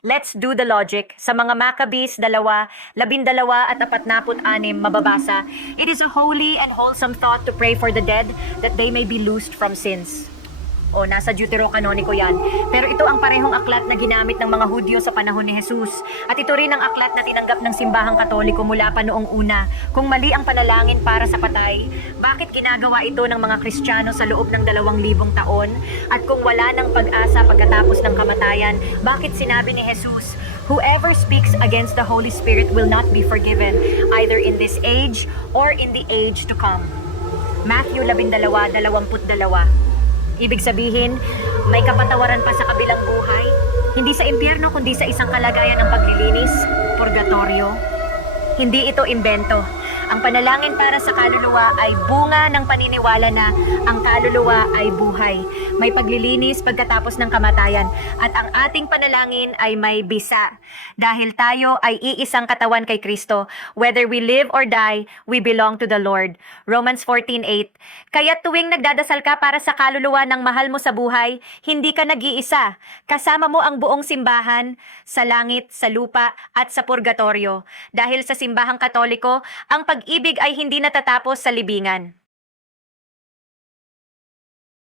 Let's do the logic. Sa mga Maccabees, 2, 12 at 46 mababasa, it is a holy and wholesome thought to pray for the dead that they may be loosed from sins. O, nasa Deuterocanonico yan. Pero ito ang parehong aklat na ginamit ng mga Hudyo sa panahon ni Jesus. At ito rin ang aklat na tinanggap ng simbahang Katoliko mula pa noong una. Kung mali ang panalangin para sa patay, bakit ginagawa ito ng mga Kristiyano sa loob ng 2,000 taon? At kung wala ng pag-asa pagkatapos ng kamatayan, bakit sinabi ni Jesus, "Whoever speaks against the Holy Spirit will not be forgiven, either in this age or in the age to come." Matthew 12:22. Ibig sabihin, may kapatawaran pa sa kabilang buhay. Hindi sa impyerno, kundi sa isang kalagayan ng paglilinis, purgatorio. Hindi ito imbento. Ang panalangin para sa kaluluwa ay bunga ng paniniwala na ang kaluluwa ay buhay. May paglilinis pagkatapos ng kamatayan. At ang ating panalangin ay may bisa. Dahil tayo ay iisang katawan kay Kristo. Whether we live or die, we belong to the Lord. Romans 14:8. Kaya tuwing nagdadasal ka para sa kaluluwa ng mahal mo sa buhay, hindi ka nag-iisa. Kasama mo ang buong simbahan, sa langit, sa lupa, at sa purgatorio. Dahil sa simbahang Katoliko, ang pag-ibig ay hindi natatapos sa libingan.